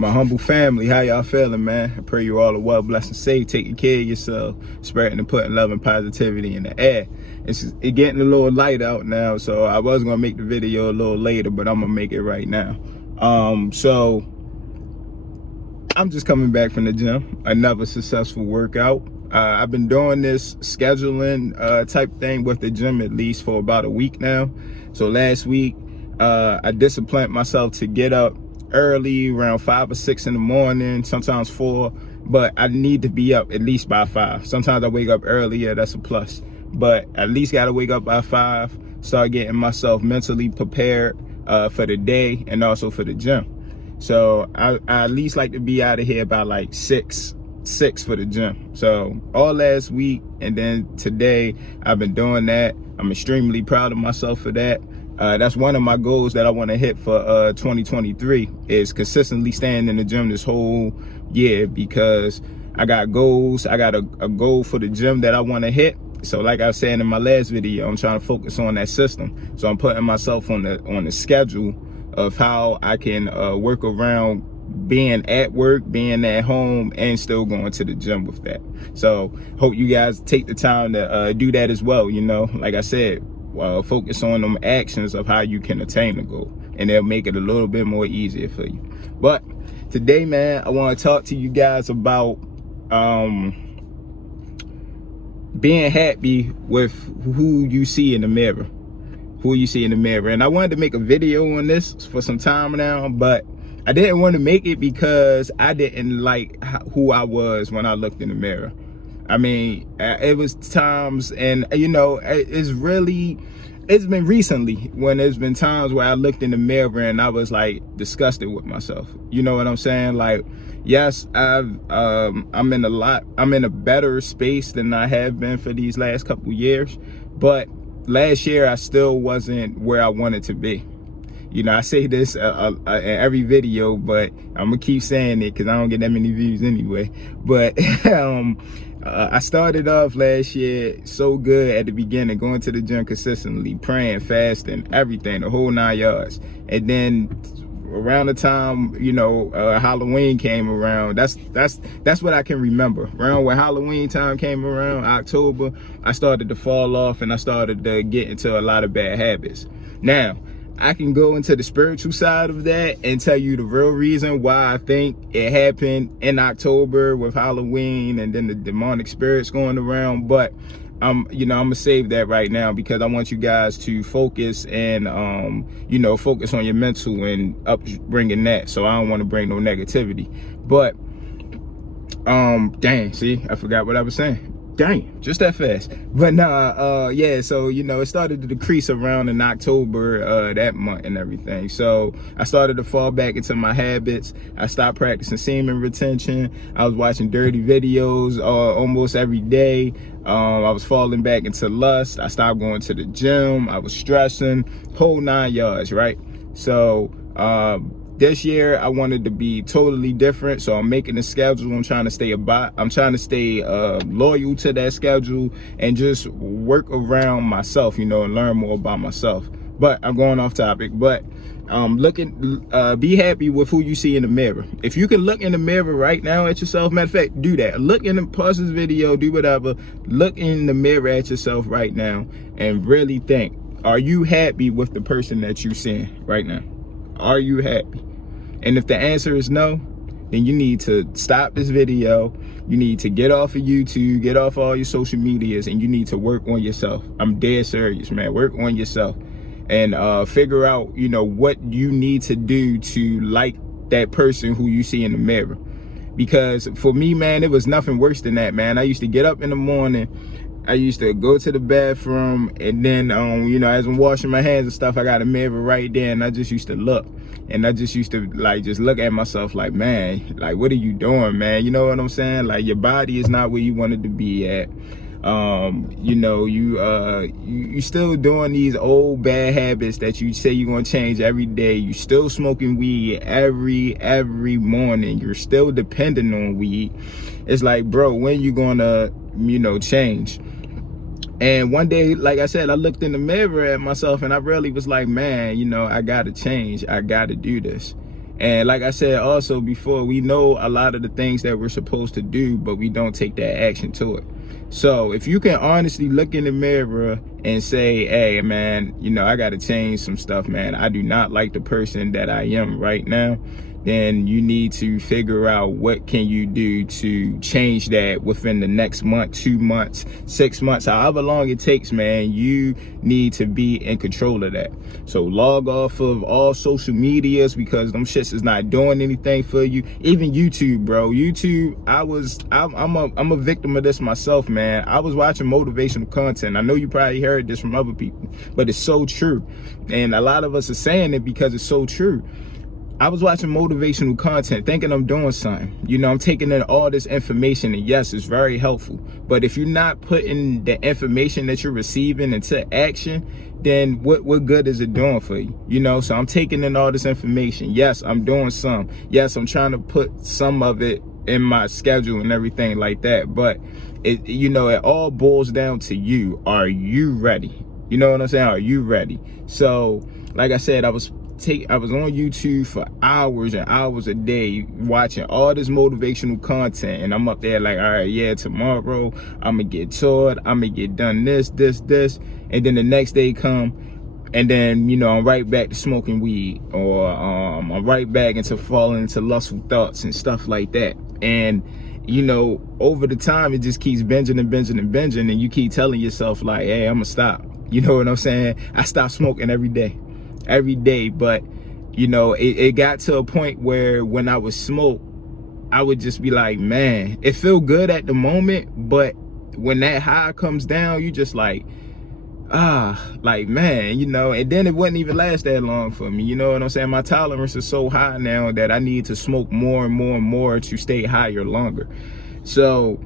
My humble family, how y'all feeling, man? I pray you all are well, blessed and safe, taking care of yourself, spreading and putting love and positivity in the air. It's getting a little light out now, so I was gonna make the video a little later, but I'm gonna make it right now. So I'm just coming back from the gym, another successful workout. I've been doing this scheduling type thing with the gym at least for about a week now. So last week, I disciplined myself to get up early, around 5 or 6 in the morning, sometimes 4, but I need to be up at least by 5. Sometimes I wake up earlier, that's a plus, but at least gotta wake up by 5, start getting myself mentally prepared for the day and also for the gym. So I at least like to be out of here by like 6 for the gym. So all last week and then today I've been doing that. I'm extremely proud of myself for that. That's one of my goals that I want to hit for 2023 is consistently staying in the gym this whole year, because I got goals. I got a goal for the gym that I want to hit. So like I was saying in my last video, I'm trying to focus on that system. So I'm putting myself on the schedule of how I can work around being at work, being at home, and still going to the gym with that. So hope you guys take the time to do that as well. You know, like I said, focus on them actions of how you can attain the goal, and they'll make it a little bit more easier for you. But today, man, I want to talk to you guys about being happy with who you see in the mirror. And I wanted to make a video on this for some time now, but I didn't want to make it because I didn't like who I was when I looked in the mirror. I mean, it was times, and you know, it's been recently when there's been times where I looked in the mirror and I was like disgusted with myself. You know what I'm saying? Like, yes, I'm in a better space than I have been for these last couple years, but last year I still wasn't where I wanted to be. You know, I say this in every video, but I'm gonna keep saying it because I don't get that many views anyway. But I started off last year so good at the beginning, going to the gym consistently, praying, fasting, everything, the whole 9 yards. And then around the time, you know, Halloween came around, that's what I can remember. Around when Halloween time came around, October, I started to fall off and I started to get into a lot of bad habits. Now, I can go into the spiritual side of that and tell you the real reason why I think it happened in October with Halloween and then the demonic spirits going around, but you know, I'm gonna save that right now because I want you guys to focus and you know, focus on your mental and bringing that. So I don't want to bring no negativity. But dang, see, I forgot what I was saying. Dang, just that fast. But nah, yeah, so you know, it started to decrease around in October that month and everything. So I started to fall back into my habits. I stopped practicing semen retention. I was watching dirty videos almost every day. I was falling back into lust. I stopped going to the gym. I was stressing, whole 9 yards, right? So this year I wanted to be totally different, so I'm making a schedule. I'm trying to stay loyal to that schedule and just work around myself, you know, and learn more about myself. But I'm going off topic. But be happy with who you see in the mirror. If you can look in the mirror right now at yourself, matter of fact, do that. Look in the pause this video, do whatever. Look in the mirror at yourself right now and really think, are you happy with the person that you're seeing right now? Are you happy? And if the answer is no, then you need to stop this video. You need to get off of YouTube, get off all your social medias, and you need to work on yourself. I'm dead serious, man. Work on yourself and figure out, you know, what you need to do to like that person who you see in the mirror. Because for me, man, it was nothing worse than that, man. I used to get up in the morning, I used to go to the bathroom, and then you know, as I'm washing my hands and stuff, I got a mirror right there, and I just used to look. And I just used to like just look at myself like, man, like, what are you doing, man? You know what I'm saying? Like, your body is not where you wanted to be at. You know, you still doing these old bad habits that you say you're gonna change every day. You still smoking weed every morning. You're still dependent on weed. It's like, bro, when you gonna, you know, change? And one day, like I said, I looked in the mirror at myself and I really was like, man, you know, I gotta change. I gotta do this. And like I said also before, we know a lot of the things that we're supposed to do, but we don't take that action to it. So if you can honestly look in the mirror and say, hey man, you know, I got to change some stuff, man. I do not like the person that I am right now. Then you need to figure out what can you do to change that within the next month, 2 months, 6 months, however long it takes, man. You need to be in control of that. So log off of all social medias, because them shits is not doing anything for you. Even YouTube, bro. YouTube, I'm a victim of this myself, man. I was watching motivational content. I know you probably heard this from other people, but it's so true. And a lot of us are saying it because it's so true. I was watching motivational content thinking I'm doing something. You know, I'm taking in all this information, and yes, it's very helpful. But if you're not putting the information that you're receiving into action, then what good is it doing for you? You know, so I'm taking in all this information. Yes, I'm doing some. Yes, I'm trying to put some of it in my schedule and everything like that. But it, you know, it all boils down to you. Are you ready? You know what I'm saying? Are you ready? So, like I said, I was on YouTube for hours and hours a day watching all this motivational content, and I'm up there like, all right, yeah, tomorrow I'm gonna get taught, I'm gonna get done this, and then the next day come, and then, you know, I'm right back to smoking weed, or I'm right back into falling into lustful thoughts and stuff like that. And you know, over the time, it just keeps binging, and you keep telling yourself like, hey, I'm gonna stop. You know what I'm saying? I stopped smoking every day, but you know, it got to a point where when I would smoke, I would just be like, man, it feel good at the moment, but when that high comes down, you just like, like, man, you know. And then it wouldn't even last that long for me. You know what I'm saying? My tolerance is so high now that I need to smoke more and more to stay higher longer. So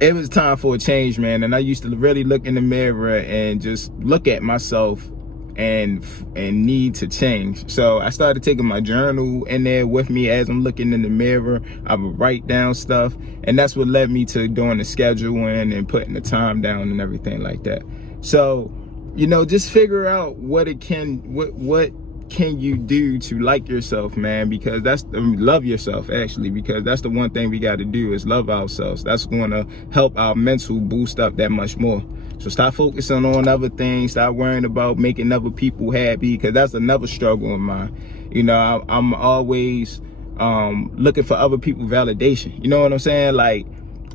it was time for a change, man. And I used to really look in the mirror and just look at myself and need to change. So I started taking my journal in there with me as I'm looking in the mirror. I would write down stuff, and that's what led me to doing the scheduling and putting the time down and everything like that. So, you know, just figure out what can you do to like yourself, man, because love yourself, actually, because that's the one thing we got to do is love ourselves. That's going to help our mental boost up that much more. So stop focusing on other things. Stop worrying about making other people happy, because that's another struggle of mine. You know, I'm always looking for other people's validation. You know what I'm saying? Like,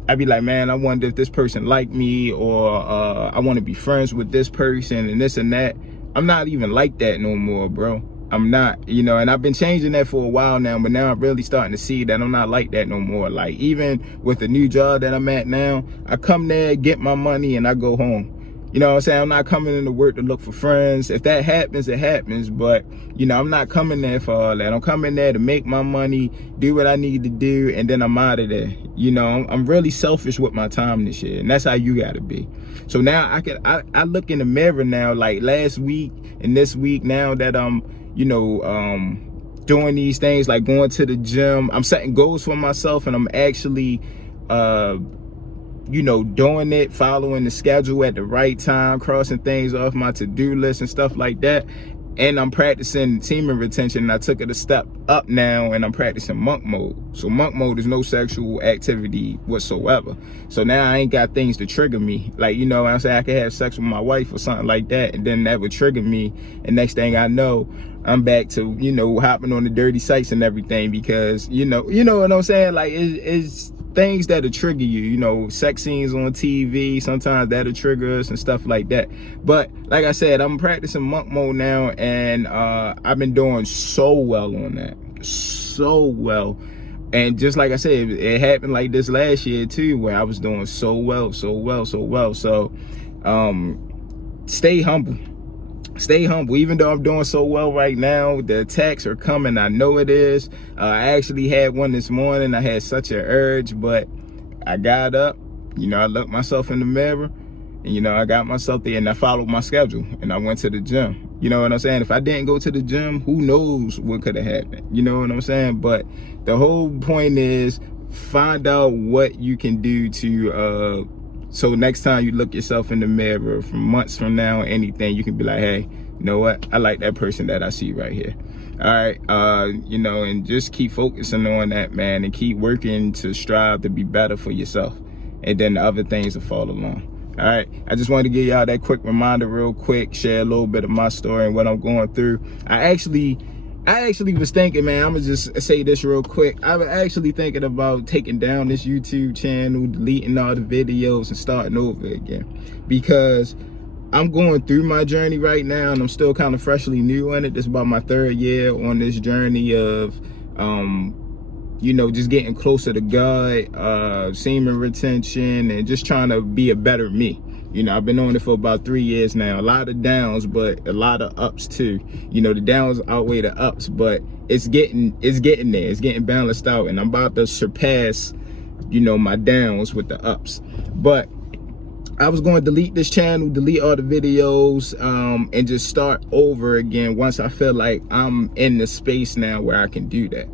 I'd be like, man, I wonder if this person like me, or I want to be friends with this person and this and that. I'm not even like that no more, bro. I'm not, you know, and I've been changing that for a while now, but now I'm really starting to see that I'm not like that no more. Like, even with the new job that I'm at now, I come there, get my money, and I go home. You know what I'm saying? I'm not coming into work to look for friends. If that happens, it happens. But, you know, I'm not coming there for all that. I'm coming there to make my money, do what I need to do, and then I'm out of there. You know, I'm really selfish with my time this year, and that's how you got to be. So now I look in the mirror now, like last week and this week, now that I'm, you know, doing these things, like going to the gym. I'm setting goals for myself, and I'm actually, you know, doing it, following the schedule at the right time, crossing things off my to-do list and stuff like that. And I'm practicing teaming retention, and I took it a step up now, and I'm practicing monk mode. So monk mode is no sexual activity whatsoever. So now I ain't got things to trigger me. Like, you know what I'm saying? I could have sex with my wife or something like that, and then that would trigger me. And next thing I know, I'm back to, you know, hopping on the dirty sites and everything, because, you know what I'm saying? Like, it's things that'll trigger you, you know, sex scenes on TV, sometimes that'll trigger us and stuff like that. But like I said, I'm practicing monk mode now, and I've been doing so well on that, so well. And just like I said, it happened like this last year too, where I was doing so well. So stay humble. Stay humble. Even though I'm doing so well right now, the attacks are coming. I know it is. I actually had one this morning. I had such an urge, but I got up, you know, I looked myself in the mirror, and, you know, I got myself there, and I followed my schedule, and I went to the gym. You know what I'm saying? If I didn't go to the gym, who knows what could have happened? You know what I'm saying? But the whole point is, find out what you can do to, so next time you look yourself in the mirror from months from now or anything, you can be like, hey, you know what? I like that person that I see right here. All right, you know, and just keep focusing on that, man, and keep working to strive to be better for yourself, and then the other things will fall along. All right, I just wanted to give y'all that quick reminder real quick, share a little bit of my story and what I'm going through. I actually was thinking, man, I'm gonna just say this real quick. I was actually thinking about taking down this YouTube channel, deleting all the videos and starting over again, because I'm going through my journey right now, and I'm still kind of freshly new in it. This is about my 3rd year on this journey of, you know, just getting closer to God, semen retention, and just trying to be a better me. You know, I've been on it for about 3 years now. A lot of downs, but a lot of ups too. You know, the downs outweigh the ups, but it's getting there. It's getting balanced out, and I'm about to surpass, you know, my downs with the ups. But I was going to delete this channel, delete all the videos, and just start over again once I feel like I'm in the space now where I can do that.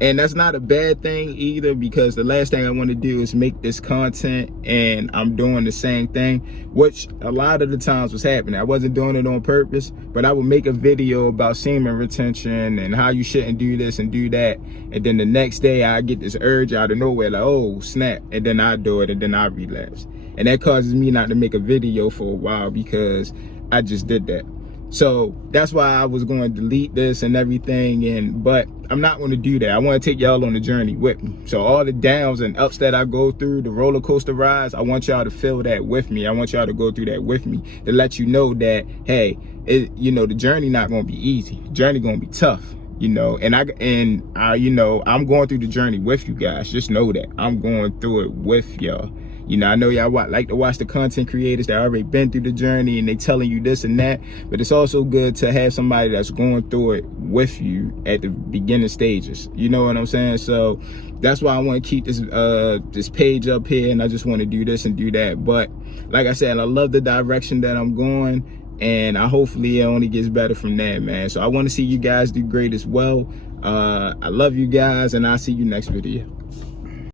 And that's not a bad thing either, because the last thing I want to do is make this content and I'm doing the same thing, which a lot of the times was happening. I wasn't doing it on purpose, but I would make a video about semen retention and how you shouldn't do this and do that. And then the next day I get this urge out of nowhere, like, oh snap, and then I do it and then I relapse. And that causes me not to make a video for a while because I just did that. So that's why I was going to delete this and everything, but I'm not going to do that. I want to take y'all on the journey with me. So all the downs and ups that I go through, the roller coaster rides, I want y'all to feel that with me. I want y'all to go through that with me, to let you know that, hey, you know, the journey not going to be easy. The journey going to be tough, you know, and I, you know, I'm going through the journey with you guys. Just know that I'm going through it with y'all. You know, I know y'all like to watch the content creators that already been through the journey and they telling you this and that, but it's also good to have somebody that's going through it with you at the beginning stages. You know what I'm saying? So that's why I want to keep this this page up here, and I just want to do this and do that. But like I said, I love the direction that I'm going, and hopefully it only gets better from there, man. So I want to see you guys do great as well. I love you guys, and I'll see you next video.